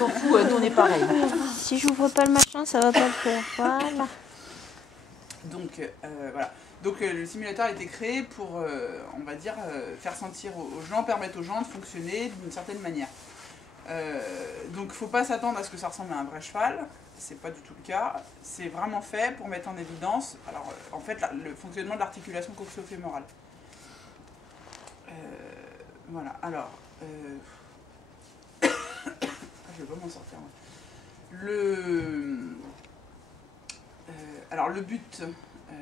s'en fout, nous on est pareil. Si j'ouvre pas le machin, ça va pas le faire. Voilà. Donc, voilà. Donc, le simulateur a été créé pour, on va dire, faire sentir aux gens, permettre aux gens de fonctionner d'une certaine manière. Donc, il ne faut pas s'attendre à ce que ça ressemble à un vrai cheval. C'est pas du tout le cas. C'est vraiment fait pour mettre en évidence, alors, en fait, le fonctionnement de l'articulation coxo-fémorale. Voilà. Alors, je vais pas m'en sortir. Alors, le but,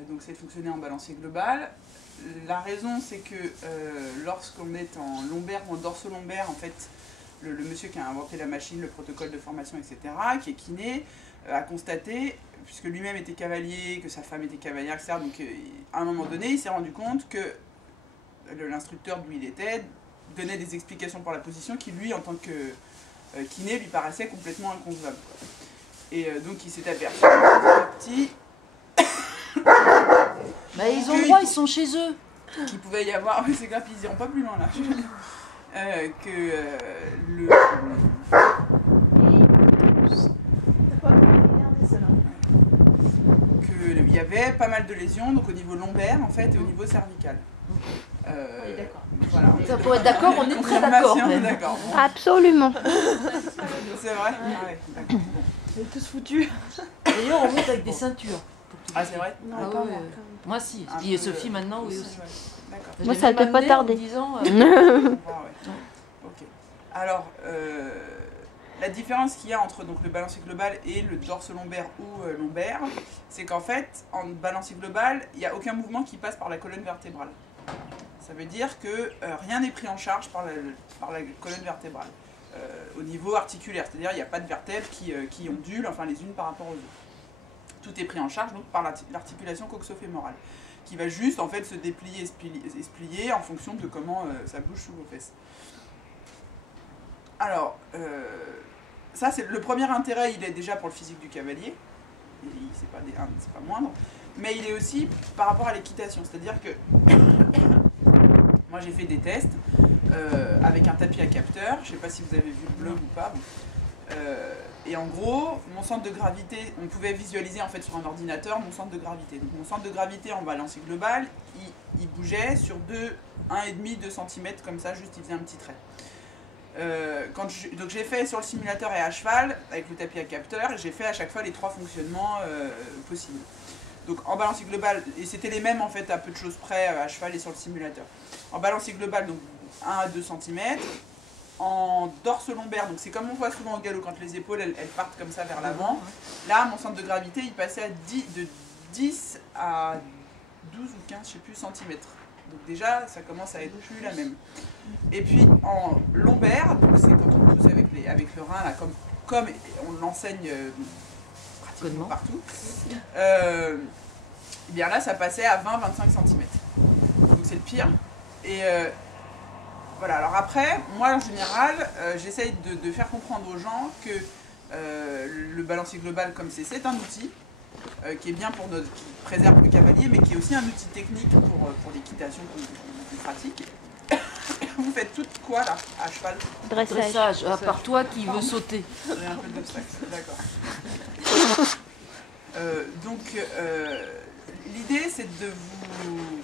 donc, c'est de fonctionner en balancier global. La raison, c'est que lorsqu'on est en lombaire ou en dorso-lombaire, en fait, le monsieur qui a inventé la machine, le protocole de formation, etc., qui est kiné, a constaté, puisque lui-même était cavalier, que sa femme était cavalière, etc., donc à un moment donné, il s'est rendu compte que l'instructeur d'où il était donnait des explications pour la position qui, lui, en tant que kiné, lui paraissait complètement inconcevable. Et donc, il s'est aperçu petit Bah, ils ont le droit, ils sont chez eux. qu'il pouvait y avoir, c'est grave, ils iront pas plus loin là, qu'il y avait pas mal de lésions, donc au niveau lombaire en fait et au niveau cervical. Oui, d'accord. Voilà. Pour être d'accord, on est très d'accord. D'accord. Absolument. C'est vrai. Ah ouais, d'accord. Bon. On est tous foutus. D'ailleurs, on monte avec des ceintures. Ah, c'est vrai. Non, Ah pas ouais. moi. Moi si, Un et peu, Sophie maintenant, oui aussi, aussi. ouais. D'accord. Moi, J'ai ça même t'a pas amené tardé. En me disant, Je comprends, ouais. Ok. Alors, la différence qu'il y a entre donc, le balancier global et le dorso-lombaire ou lombaire, c'est qu'en fait, en balancier global, il n'y a aucun mouvement qui passe par la colonne vertébrale. Ça veut dire que rien n'est pris en charge par la colonne vertébrale au niveau articulaire. C'est-à-dire qu'il n'y a pas de vertèbres qui ondulent, enfin les unes par rapport aux autres. Tout est pris en charge donc, par l'articulation coxo-fémorale, qui va juste en fait se déplier et se plier en fonction de comment ça bouge sous vos fesses. Alors, ça c'est le premier intérêt, il est déjà pour le physique du cavalier, et c'est pas moindre, mais il est aussi par rapport à l'équitation, c'est-à-dire que moi j'ai fait des tests avec un tapis à capteur, je ne sais pas si vous avez vu le blog ou pas, et en gros, mon centre de gravité, on pouvait visualiser en fait sur un ordinateur mon centre de gravité. Donc mon centre de gravité en balancier global, il bougeait sur 1,5-2 cm comme ça, juste il faisait un petit trait. Donc j'ai fait sur le simulateur et à cheval, avec le tapis à capteur, et j'ai fait à chaque fois les 3 fonctionnements possibles. Donc en balancier global, et c'était les mêmes en fait à peu de choses près à cheval et sur le simulateur. En balancier global, donc 1 à 2 cm. En dorso-lombaire, donc c'est comme on voit souvent au galop quand les épaules elles partent comme ça vers l'avant. Là, mon centre de gravité il passait de 10 à 12 ou 15, je sais plus, centimètres. Donc déjà, ça commence à être plus la même. Et puis en lombaire, c'est quand on pousse avec le rein, là, comme on l'enseigne pratiquement partout, et bien là, ça passait à 20-25 cm. Donc c'est le pire. Et voilà, alors après, moi en général, j'essaye de faire comprendre aux gens que le balancier global, comme c'est un outil qui est bien qui préserve le cavalier, mais qui est aussi un outil technique pour l'équitation qu'on pratique. Vous faites tout quoi là, à cheval? Dressage, à part toi qui veux sauter. J'ai un peu d'obstacle, d'accord. Donc, l'idée c'est de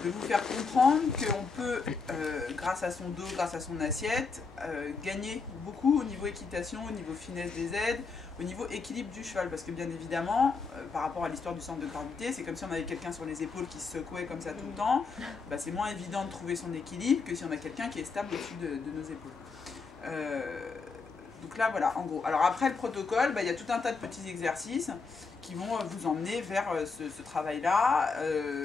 vous faire comprendre qu'on peut, grâce à son dos, grâce à son assiette, gagner beaucoup au niveau équitation, au niveau finesse des aides, au niveau équilibre du cheval. Parce que bien évidemment, par rapport à l'histoire du centre de gravité, c'est comme si on avait quelqu'un sur les épaules qui se secouait comme ça tout le temps. Bah, c'est moins évident de trouver son équilibre que si on a quelqu'un qui est stable au-dessus de nos épaules. Donc là, voilà, en gros. Alors après le protocole, bah, y a tout un tas de petits exercices qui vont vous emmener vers ce travail-là.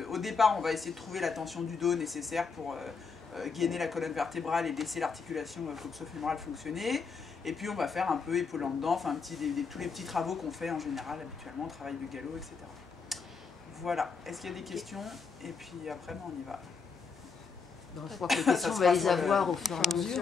Au départ, on va essayer de trouver la tension du dos nécessaire pour gainer la colonne vertébrale et laisser l'articulation coxo-fémorale fonctionner. Et puis on va faire un peu épaule en dedans, enfin tous les petits travaux qu'on fait en général habituellement, travail de galop, etc. Voilà. Est-ce qu'il y a des questions? Et puis après, on y va. Je crois que les questions, on va les avoir au fur et à mesure.